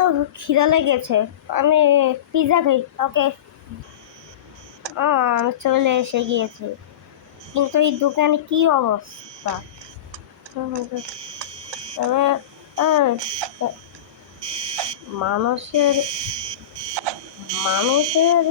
ও খিদা লেগেছে, আমি পিৎজা খাই। ওকে, আমি চলে এসে গিয়েছি, কিন্তু এই দোকানে কি অবস্থা। তবে মানুষের মানুষের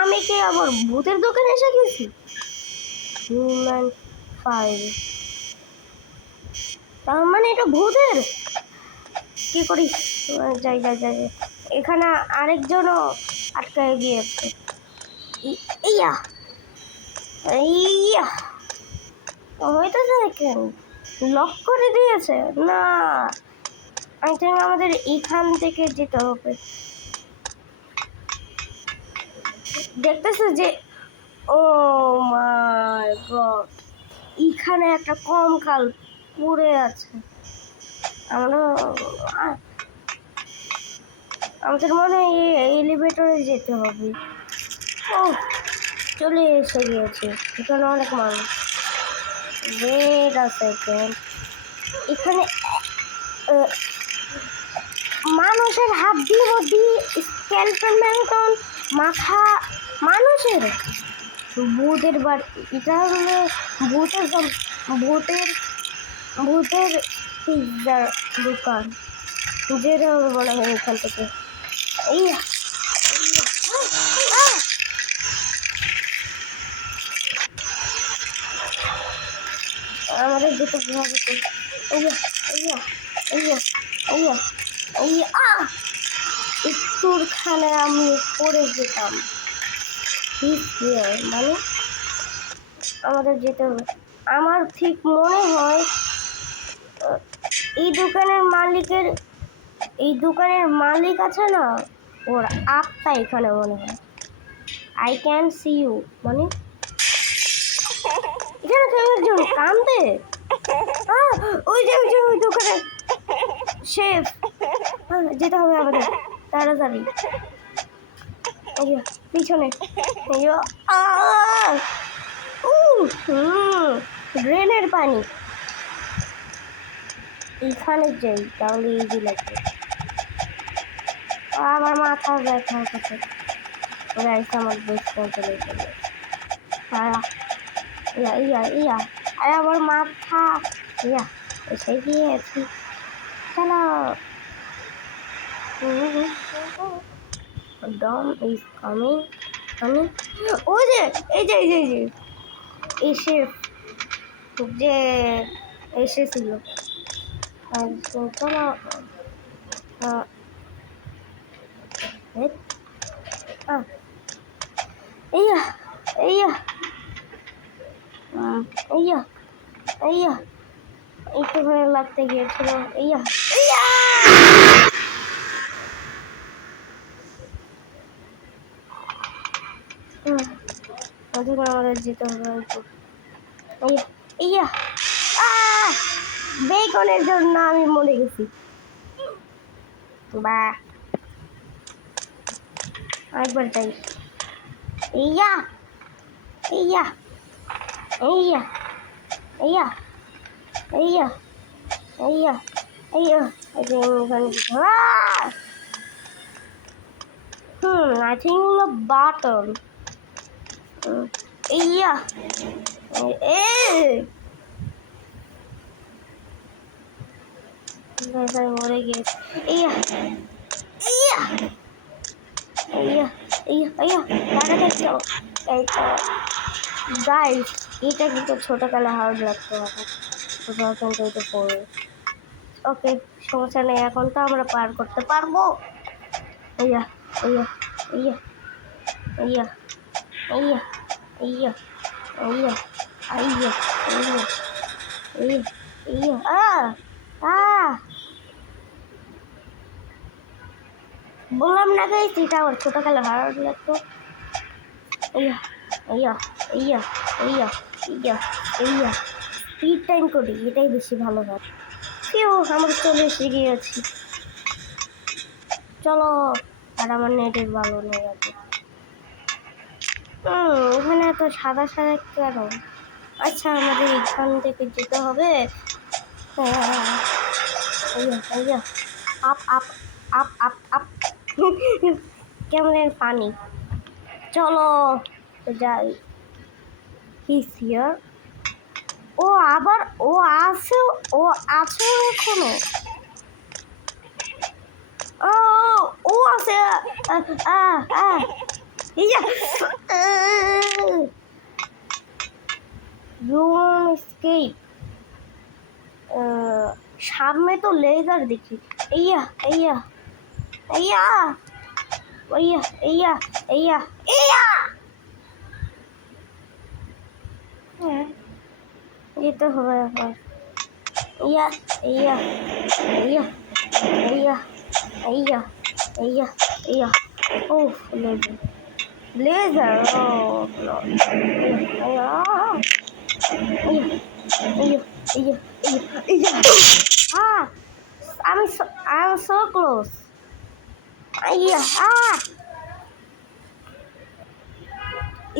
আমি কি আবার ভূতের দোকানে এসে গেছি? হিউম্যান ফাইল, তার মানে এটা ভূতের। কি করি, যাই যাই যাই, এখানে আরেকজনও আটকায় গিয়েছে। ইয়া ইয়া হইতেছে কেন, লক করে দিয়েছে না। আই থিঙ্ক আমাদের এখান থেকে যেতে হবে। দেখতেছে যে, ও মাই গড, এখানে একটা কঙ্কাল পড়ে আছে। আমাদের মনে হয় এলিভেটরে যেতে হবে। ও চলে এসে গিয়েছে, এখানে অনেক মানুষ। ওয়েট আ সেকেন্ড, এখানে মানুষের হাড্ডি মধ্যে স্কেলটন ম্যালটন মাথা মানুষের। ভূতের বাড়ি, এটা হলো ভূতের ভূতের ভূতের পিৎজার দোকান, যেটা বলা হয় এখান থেকে। এই আমাদের যেতে হবে তো। একটুখানে আমি পড়ে যেতাম। মানে আমাদের যেতে হবে। আমার ঠিক মনে হয় এই দোকানের মালিক আছে না, ওর আত্মা এখানে মনে হয়। আই ক্যান সি ইউ, মানে এখানে কেউ একজন কান্দে। ওই যে ওই দোকানে শেফ, যেতে হবে আমাদের তাড়াতাড়ি। পিছনে ড্রেনের পানি, এখানে যাই তাহলে ইজি লাগবে। আমার মাথা ব্যথা হচ্ছে, আমার বেস্ট চলে যাবে। আরে আমার মাথা এসে গিয়েছি। চলো, ডম ইজ কামিং। ওই যে এসে যে এসেছিল। চলো, একটু করে লাগতে গিয়েছিল। আমাদের যেতে হবে। বেকনের জন্য আমি মরে গেছি। বা আরেকবার যাই। ইয়া yeah yeah yeah yeah yeah yeah I think the bottom. Yeah. মরে গেছে। গাইস, এটা কিন্তু ছোটকালে হার্ড লাগতো। ওকে, সমস্যা নেই, এখন তো আমরা পার করতে পারবো। বললাম না গাইস, এটা আমার ছোটকালে হার্ড লাগতো। স্পিড টাইম করি, এটাই বেশি ভালো হয়। আমরা চলে এসে গিয়েছি। চলো, আর আমার নেটের ভালো নেই আছে। ওখানে এত সাদা সাদা কেন? আচ্ছা, আমাদের এখান থেকে যেতে হবে। Yeah up up up up up কেমন পানি চলো যাই হিস হিয়ার ও আবার ও আছে এখনো ও ও আছে ইয়া রুম এসকেপ সামনে তো লেজার দেখি ইয়া yeah yeah yeah yeah yeah ইয়া যেতে হবে এখন yeah yeah yeah yeah yeah yeah yeah ও লেজার ও yeah yeah yeah yeah I'm so close.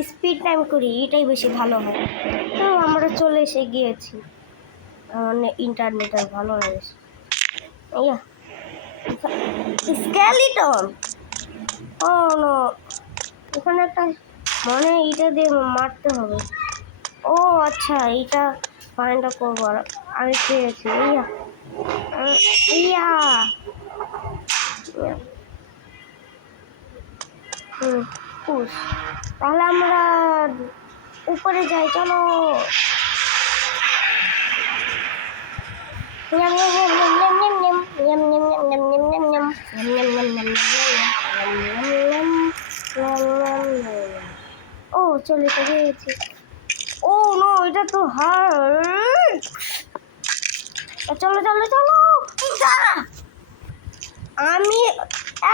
Speed time করি এটাই বেশি ভালো হয় তো আমরা চলে এসে গিয়েছি মানে ইন্টারনেটের ভালো লাগে ইয়া স্কেলিটন ও নো এখানে একটা মানে এটা দিয়ে মারতে হবে ও আচ্ছা এইটা ফাইন্ড আউট করবো আমি পেয়েছি ইয়া ইয়া পুশ তাহলে আমরা উপরে যাই চলো ও চলে গিয়েছি ও নো এটা তো হার্ড চলো চলো চলো আমি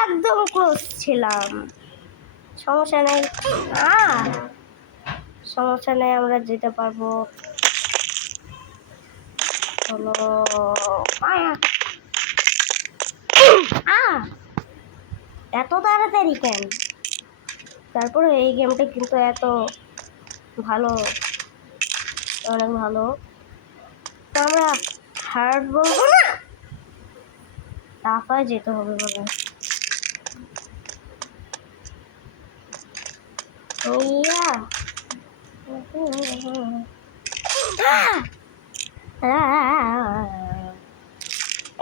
একদম ক্লোজ ছিলাম সমস্যা নাই সমস্যা নেই আমরা যেতে পারবো চলো এত তাড়াতাড়ি কেন তারপরে এই গেমটা কিন্তু এত ভালো অনেক ভালো তো আমরা হার্ড বলবো না টাফায় যেতে হবে বলে ইয়া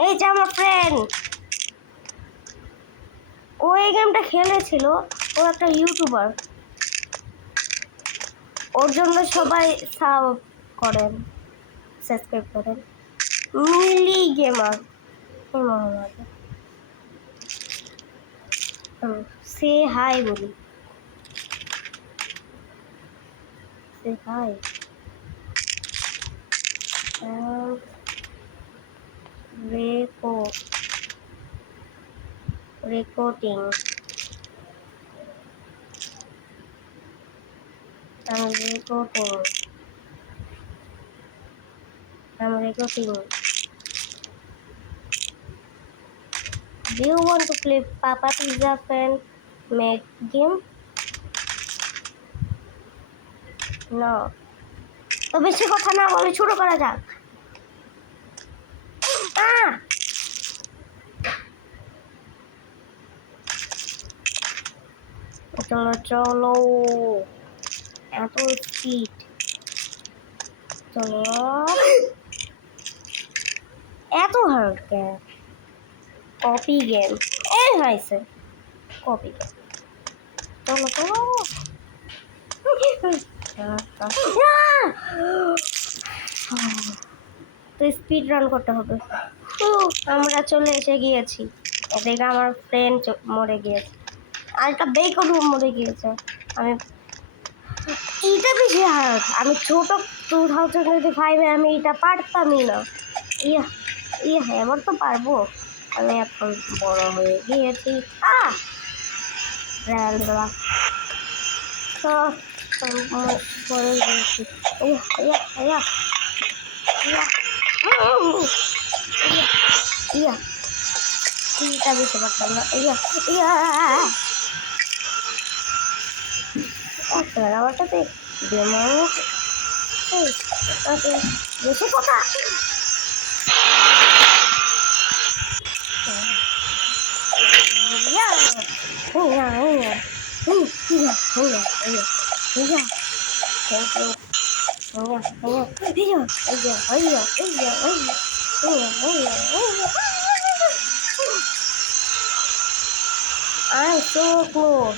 এই যে আমার ফ্রেন্ড ও এই গেমটা খেলেছিল ও একটা ইউটিউবার ওর জন্য সবাই সাব করেন সাবস্ক্রাইব করেন মিলি গেমার সে হাই বলি সে high recording I'm recording do you want to play Papa Pizza fan made game no তো বেশি কথা না বলে শুরু করা যাক চলো চলো এত স্পিড চলো এত হার্ড গেম কপি গেম এই হয়েছে কপি গেম চলো চলো তো স্পিড রান করতে হবে আমরা চলে এসে গিয়েছি এদিকে আমার ফ্রেন্ড মরে গিয়েছে আরেকটা বেকরু মরে গিয়েছে আমি এইটা বেশি হার্ড আমি ছোট 2025-এ আমি এটা পারতামই না ইয়া ইয়া এবার তো পারবো আমি এখন বড় হয়ে গিয়েছি তো পরে গিয়েছি ইয়া ইয়া ইয়া ইয়া এটা বেশি পারতাম না ইয়া ইয়া আমার সাথে বেশি কথা I'm so close.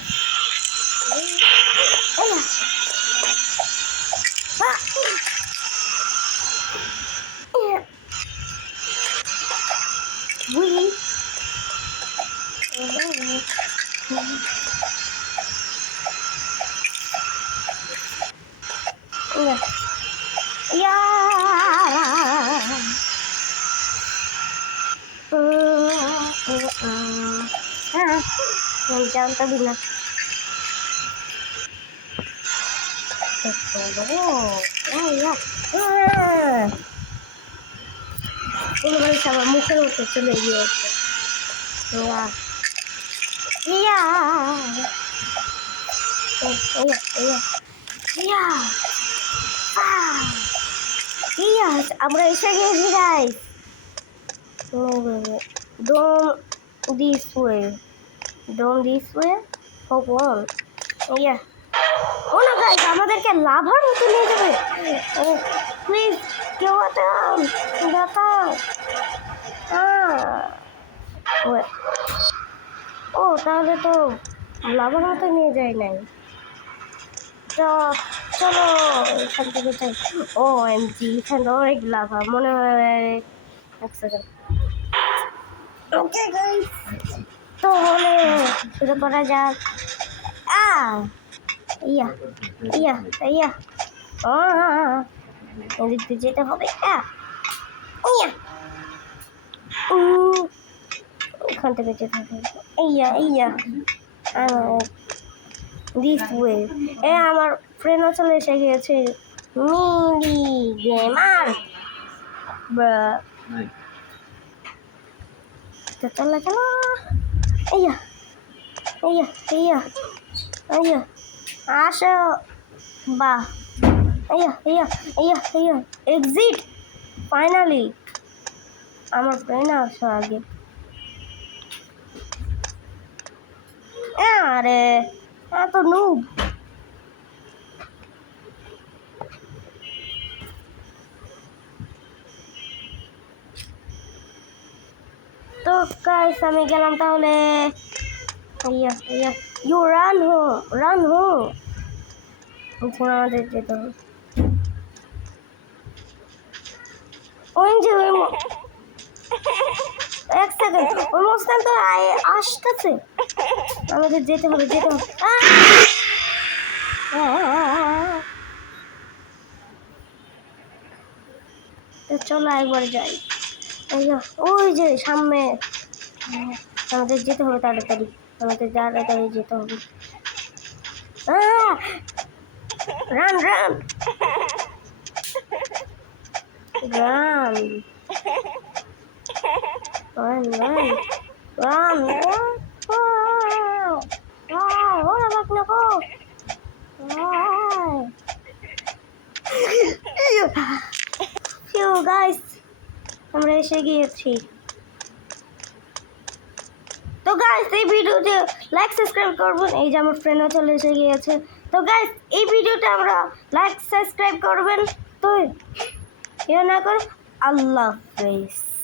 We. Yeah. Jangan bilang ya ini baru sama muka untuk coba dia ya iya iya iya iya আমরা এসে গেছি guys don't this way hope on yeah ও না গাইস আমাদেরকে লাভার মতো নিয়ে যাবে প্লিজ কেউ বাঁচাও ও তাহলে তো লাভার মতো নিয়ে যায় নাই চলো এখান থেকে যাই ও এমজি এখানে অনেক লাভা মনে হয় এক সেকেন্ড ওকে গাইস তাহলে শুরু করা যাক ইয়া ইয়া ইয়া এদিক দিয়ে যেতে হবে ইয়া এখান থেকে যেতে হবে ইয়া ইয়া দিস ওয়ে আমার ফ্রেন্ডও চলে এসে গিয়েছে মিলি গেমার তো চলো ইয়া ইয়া ইয়া ইয়া আসো বাহ ইয়া ইয়া ইয়া ইয়া এক্সিট ফাইনালি আমার ফ্রেন্ড আসো আগে আরে এত নুব তো গাইস আমি গেলাম তাহলে ইয়া ইয়া ইউ রান হো এখন আমাদের যেতে হবে ওই যে এক সেকেন্ড ওই মোস্তান তো আসতেছে আমাদের যেতে হবে তো চলো একবার যাই ওই যে সামনে আমাদের যেতে হবে তাড়াতাড়ি যেতে হবে রান ওরা বাক না গো গাইস আমরা এসে গিয়েছি তো গাইস এই ভিডিওতে লাইক সাবস্ক্রাইব করবেন এই যে আমার ফ্রেন্ডও চলে এসে গিয়েছে তো গাইস এই ভিডিওটা আমরা লাইক সাবস্ক্রাইব করবেন তো না করে আল্লাহ হাফেজ